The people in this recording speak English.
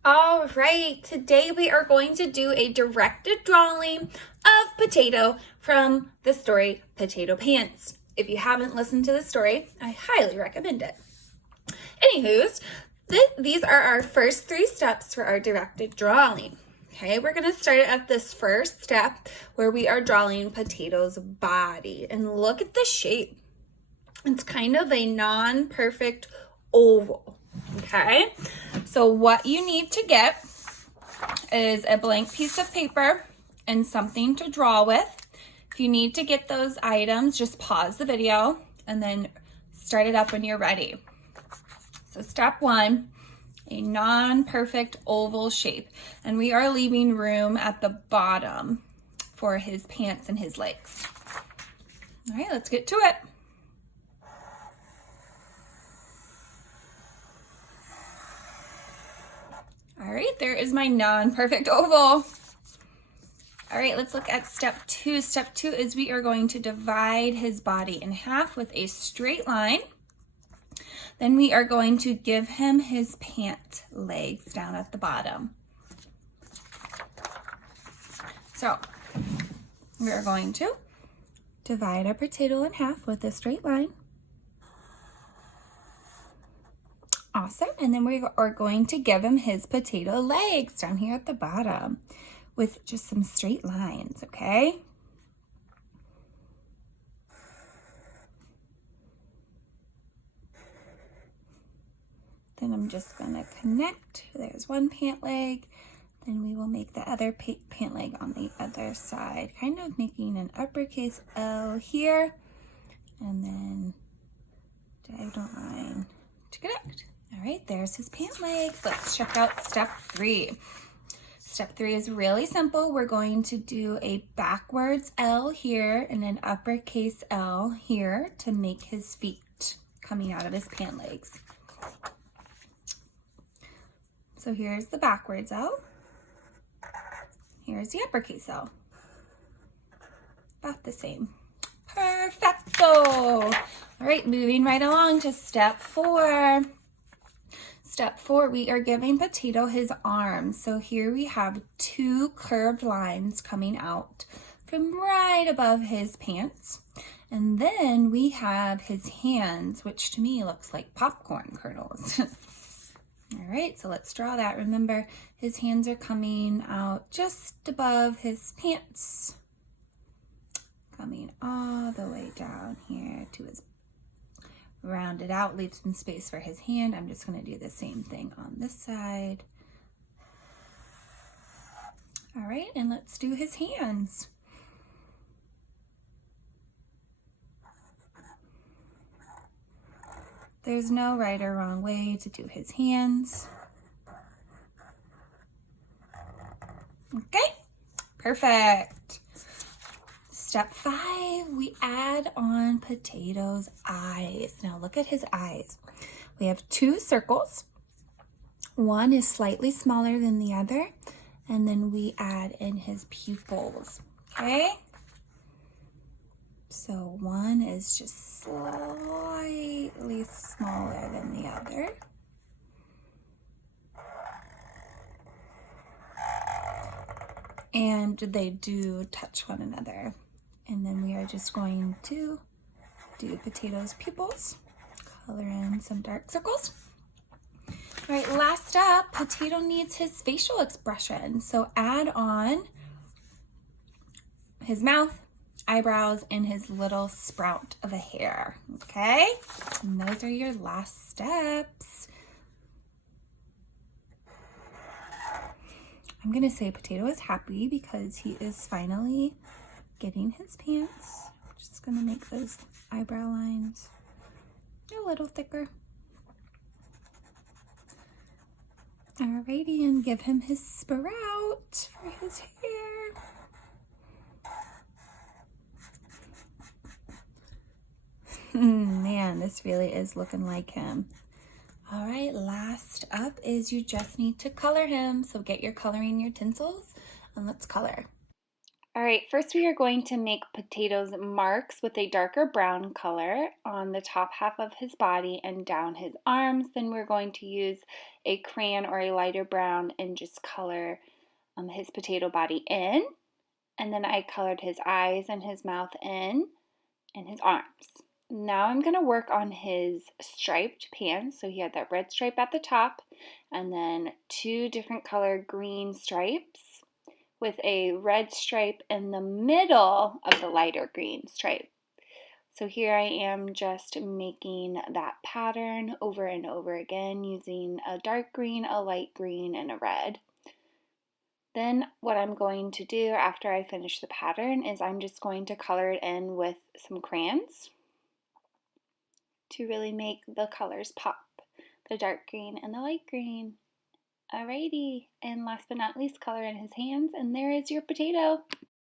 All right, today we are going to do a directed drawing of Potato from the story Potato Pants. If you haven't listened to the story, I highly recommend it. Anywho's, these are our first 3 steps for our directed drawing. Okay, we're going to start at this first step where we are drawing Potato's body. And look at the shape. It's kind of a non-perfect oval. Okay, so what you need to get is a blank piece of paper and something to draw with. If you need to get those items, just pause the video and then start it up when you're ready. So step 1, a non-perfect oval shape. And we are leaving room at the bottom for his pants and his legs. All right, let's get to it. All right, there is my non-perfect oval. All right, let's look at step 2. Step 2 is we are going to divide his body in half with a straight line. Then we are going to give him his pant legs down at the bottom. So we are going to divide our potato in half with a straight line. Awesome, and then we are going to give him his potato legs down here at the bottom with just some straight lines, okay? Then I'm just gonna connect. There's one pant leg. Then we will make the other pant leg on the other side, kind of making an uppercase L here, and then diagonal line to connect. All right, there's his pant legs. Let's check out step 3. Step 3 is really simple. We're going to do a backwards L here and an uppercase L here to make his feet coming out of his pant legs. So here's the backwards L. Here's the uppercase L. About the same. Perfecto. All right, moving right along to step 4. Step 4, we are giving Potato his arms. So here we have 2 curved lines coming out from right above his pants. And then we have his hands, which to me looks like popcorn kernels. All right, so let's draw that. Remember, his hands are coming out just above his pants. Coming all the way down here to his round it out, leave some space for his hand. I'm just going to do the same thing on this side. All right, and let's do his hands. There's no right or wrong way to do his hands. Okay, perfect. Step 5, we add on Potato's eyes. Now look at his eyes. We have 2 circles. One is slightly smaller than the other, and then we add in his pupils, okay? So one is just slightly smaller than the other. And they do touch one another. And then we are just going to do Potato's pupils, color in some dark circles. All right, last up, Potato needs his facial expression. So add on his mouth, eyebrows, and his little sprout of a hair, okay? And those are your last steps. I'm gonna say Potato is happy because he is finally getting his pants. Just gonna make those eyebrow lines a little thicker. Alrighty, and give him his sprout for his hair. Man, this really is looking like him. All right, last up is you just need to color him. So get your coloring utensils and let's color. All right, first we are going to make Potato's marks with a darker brown color on the top half of his body and down his arms. Then we're going to use a crayon or a lighter brown and just color his potato body in. And then I colored his eyes and his mouth in and his arms. Now I'm going to work on his striped pants. So he had that red stripe at the top and then two different color green stripes with a red stripe in the middle of the lighter green stripe. So here I am just making that pattern over and over again using a dark green, a light green, and a red. Then what I'm going to do after I finish the pattern is I'm just going to color it in with some crayons to really make the colors pop, the dark green and the light green. Alrighty, and last but not least, color in his hands, and there is your potato.